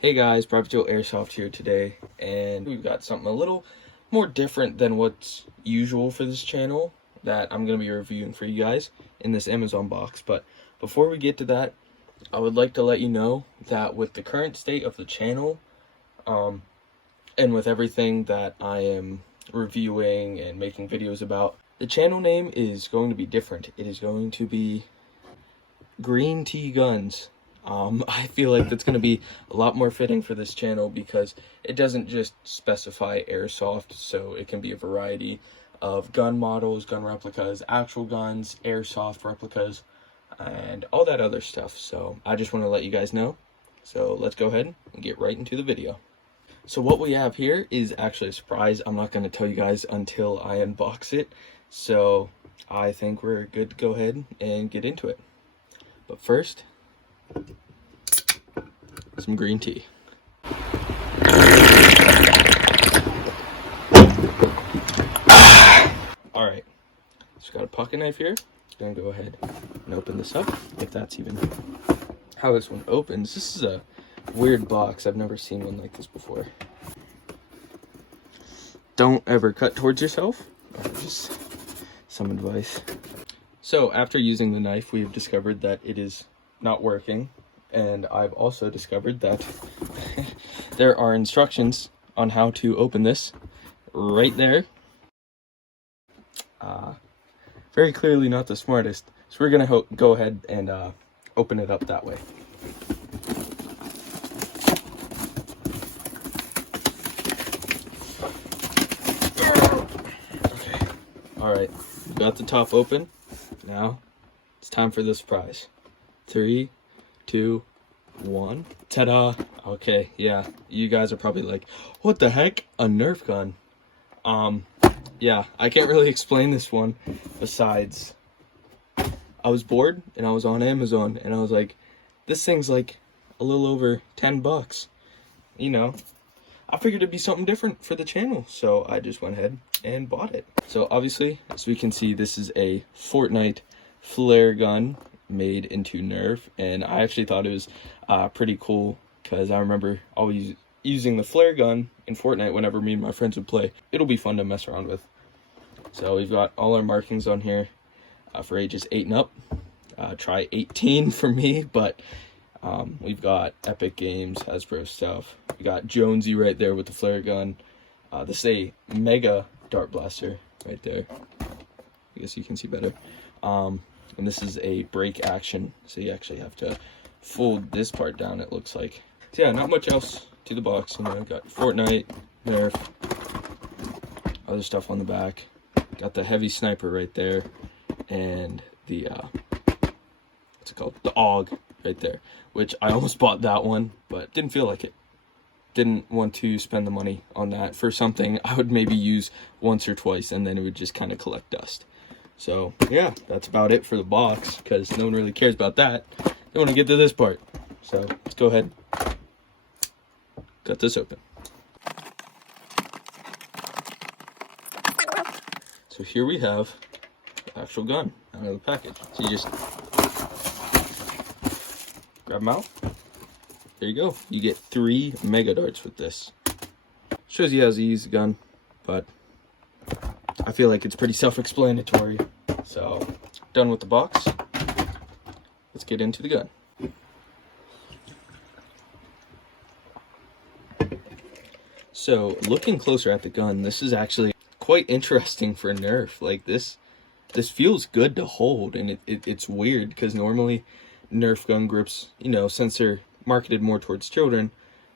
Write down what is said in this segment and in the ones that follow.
Hey guys, Private Joe Airsoft here today, and we've got something a little more different than what's usual for this channel that I'm going to be reviewing for you guys in this Amazon box. But before we get to that, I would like to let you know that with the current state of the channel, and with everything that I am reviewing and making videos about, the channel name is going to be different. It is going to be Green Tea Guns. I feel like that's going to be a lot more fitting for this channel because it doesn't just specify airsoft, so it can be a variety of gun models, gun replicas, actual guns, airsoft replicas, and all that other stuff. So I just want to let you guys know. So let's go ahead and get right into the video. So what we have here is actually a surprise. I'm not going to tell you guys until I unbox it. So I think we're good to go ahead and get into it. But first, some green tea. Alright, so got a pocket knife here. Gonna go ahead and open this up, if that's even how this one opens. This is a weird box. I've never seen one like this before. Don't ever cut towards yourself. Just some advice. So after using the knife, we've discovered that it is not working. And I've also discovered that there are instructions on how to open this right there. Very clearly not the smartest. So we're going to go ahead and open it up that way. Okay. All right. Got the top open. Now it's time for the surprise. 3, 2, 1. Ta-da! Okay, yeah, you guys are probably like, what the heck? A Nerf gun. Yeah, I can't really explain this one besides I was bored and I was on Amazon and I was like, this thing's like a little over 10 bucks. You know, I figured it'd be something different for the channel, so I just went ahead and bought it. So obviously, as we can see, this is a Fortnite flare gun made into Nerf, and I actually thought it was pretty cool because I remember always using the flare gun in Fortnite whenever me and my friends would play. It'll be fun to mess around with. So we've got all our markings on here for ages 8 and up. Try 18 for me, but we've got Epic Games, Hasbro stuff. We got Jonesy right there with the flare gun. This is a Mega Dart Blaster right there. I guess you can see better. And this is a break action, so you actually have to fold this part down, it looks like. So yeah, not much else to the box. You know, got Fortnite, Nerf, other stuff on the back. Got the heavy sniper right there, and the what's it called? The AUG right there, which I almost bought that one, but didn't feel like it. Didn't want to spend the money on that for something I would maybe use once or twice, and then it would just kind of collect dust. So yeah, that's about it for the box because no one really cares about that. They want to get to this part. So let's go ahead, cut this open. So here we have the actual gun out of the package. So you just grab them out. There you go. You get 3 mega darts with this. Shows you how to use the gun, but I feel like it's pretty self-explanatory. So, done with the box. Let's get into the gun. So, looking closer at the gun, this is actually quite interesting for Nerf. Like this feels good to hold, and it's weird because normally Nerf gun grips, you know, since they're marketed more towards children,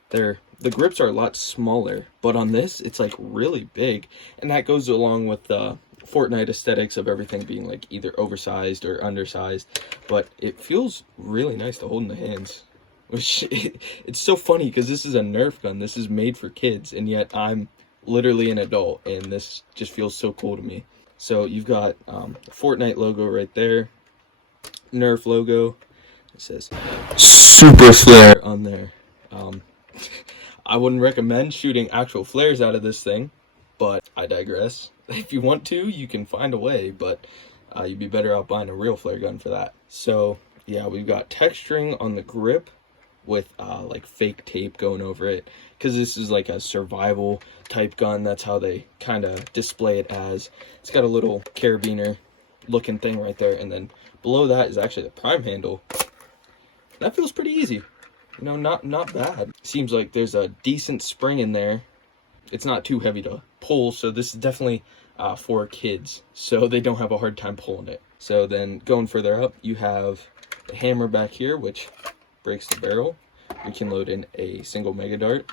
the grips are a lot smaller, but on this it's like really big, and that goes along with the Fortnite aesthetics of everything being like either oversized or undersized. But it feels really nice to hold in the hands, which it's so funny because this is a Nerf gun. This is made for kids, and yet I'm literally an adult, and this just feels so cool to me. So you've got the Fortnite logo right there, Nerf logo. It says Super Flare on there. I wouldn't recommend shooting actual flares out of this thing, but I digress. If you want to, you can find a way, but you'd be better off buying a real flare gun for that. So yeah, we've got texturing on the grip with like fake tape going over it, because this is like a survival type gun. That's how they kind of display it as. It's got a little carabiner looking thing right there, and then below that is actually the prime handle. That feels pretty easy, you know, not bad. Seems like there's a decent spring in there. It's not too heavy to pull, so this is definitely for kids, so they don't have a hard time pulling it. So then going further up, you have the hammer back here, which breaks the barrel. We can load in a single mega dart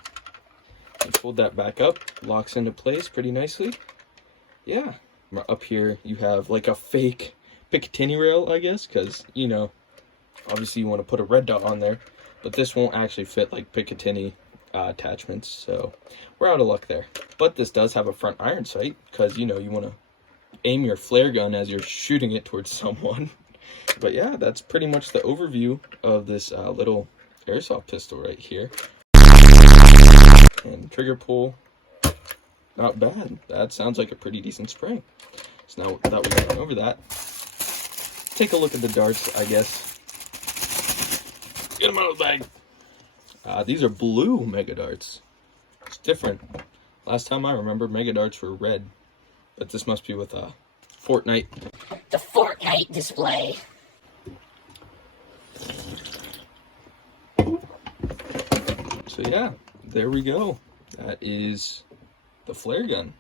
and fold that back up, locks into place pretty nicely. Yeah, up here you have like a fake Picatinny rail, I guess, because, you know, obviously you want to put a red dot on there, but this won't actually fit like Picatinny attachments, so we're out of luck there. But this does have a front iron sight, because, you know, you want to aim your flare gun as you're shooting it towards someone. But yeah, that's pretty much the overview of this little airsoft pistol right here. And trigger pull, not bad. That sounds like a pretty decent spring. So now that we've gone over that, take a look at the darts, I guess. Get them out of the bag. These are blue mega darts. It's different. Last time I remember, mega darts were red, but this must be with Fortnite. The Fortnite display. So yeah, there we go. That is the flare gun.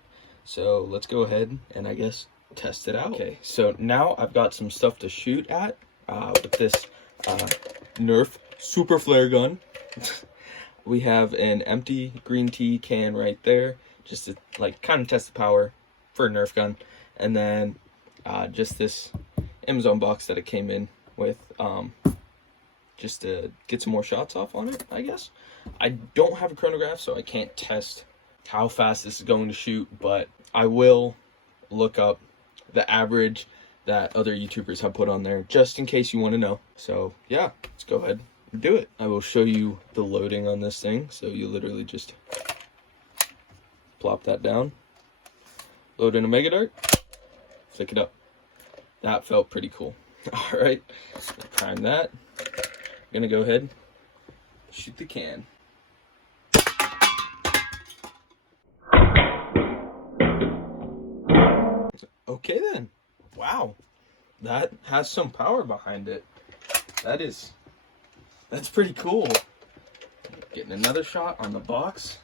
So let's go ahead and I guess test it out. Okay, so now I've got some stuff to shoot at with this Nerf super flare gun. We have an empty green tea can right there, just to like kind of test the power for a Nerf gun, and then just this Amazon box that it came in with, just to get some more shots off on it, I guess. I don't have a chronograph, so I can't test how fast this is going to shoot, but I will look up the average that other YouTubers have put on there, just in case you want to know. So yeah, let's go ahead and do it. I will show you the loading on this thing. So you literally just plop that down, load in a mega dart, flick it up. That felt pretty cool. All right, time that. I'm gonna go ahead, shoot the can. Okay then, wow, that has some power behind it. That's pretty cool. Getting another shot on the box.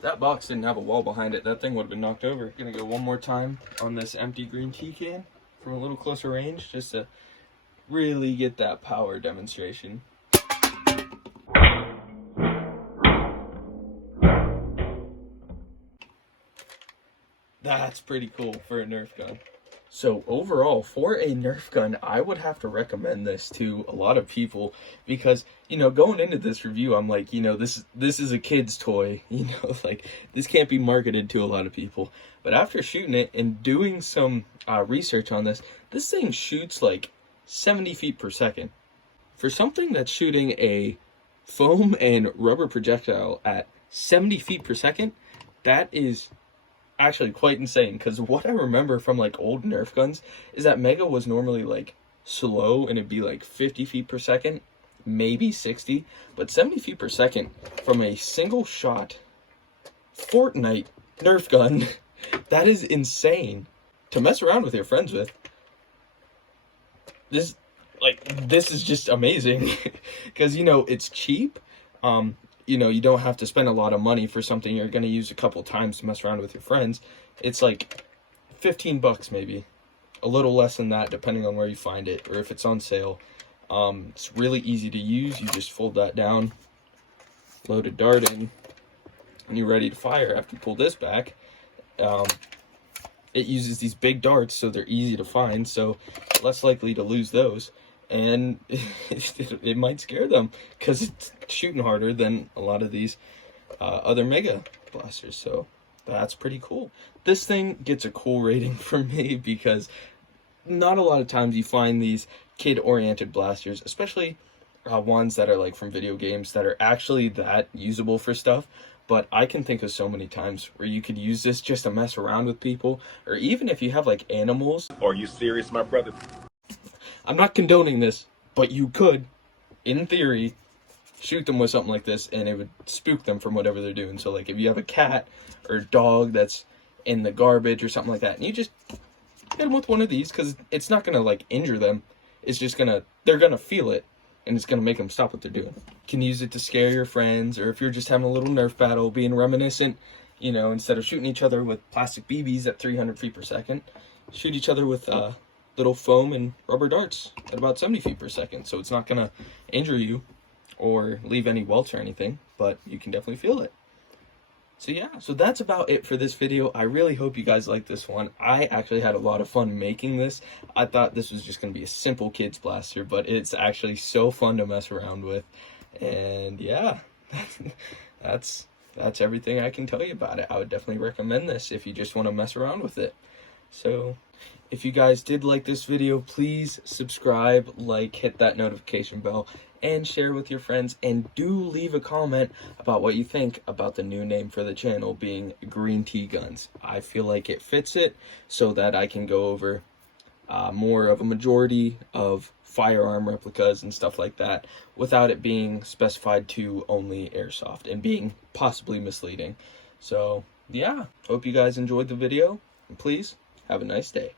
That box didn't have a wall behind it, that thing would have been knocked over. Gonna go one more time on this empty green tea can from a little closer range, just to really get that power demonstration. That's pretty cool for a Nerf gun. So overall, for a Nerf gun, I would have to recommend this to a lot of people, because, you know, going into this review, I'm like, you know, this is a kid's toy, you know, like, this can't be marketed to a lot of people. But after shooting it and doing some research on this thing shoots like 70 feet per second. For something that's shooting a foam and rubber projectile at 70 feet per second, that is actually quite insane, because what I remember from like old Nerf guns is that Mega was normally like slow and it'd be like 50 feet per second, maybe 60, but 70 feet per second from a single shot Fortnite Nerf gun, that is insane to mess around with your friends with. This is just amazing, because, you know, it's cheap. You know, you don't have to spend a lot of money for something you're going to use a couple times to mess around with your friends. It's like 15 bucks maybe, a little less than that depending on where you find it or if it's on sale. It's really easy to use. You just fold that down, load a dart in, and you're ready to fire. After you pull this back, it uses these big darts, so they're easy to find, so less likely to lose those. And it might scare them, because it's shooting harder than a lot of these other Mega blasters. So that's pretty cool. This thing gets a cool rating from me, because not a lot of times you find these kid-oriented blasters, especially ones that are like from video games, that are actually that usable for stuff. But I can think of so many times where you could use this just to mess around with people, or even if you have like animals. Are you serious, my brother? I'm not condoning this, But you could, in theory, shoot them with something like this and it would spook them from whatever they're doing. So like if you have a cat or a dog that's in the garbage or something like that, and you just hit them with one of these, because it's not gonna like injure them, it's just they're gonna feel it and it's gonna make them stop what they're doing. You can use it to scare your friends, or if you're just having a little Nerf battle, being reminiscent, you know, instead of shooting each other with plastic BBs at 300 feet per second, shoot each other with little foam and rubber darts at about 70 feet per second. So it's not gonna injure you or leave any welts or anything, but you can definitely feel it. So yeah, so that's about it for this video. I really hope you guys like this one. I actually had a lot of fun making this. I thought this was just going to be a simple kids blaster, but it's actually so fun to mess around with. And yeah, that's everything I can tell you about it. I would definitely recommend this if you just want to mess around with it. So if you guys did like this video, please subscribe, like, hit that notification bell, and share with your friends. And do leave a comment about what you think about the new name for the channel being Green Tea Guns. I feel like it fits it, so that I can go over more of a majority of firearm replicas and stuff like that without it being specified to only Airsoft and being possibly misleading. So yeah, hope you guys enjoyed the video, and please have a nice day.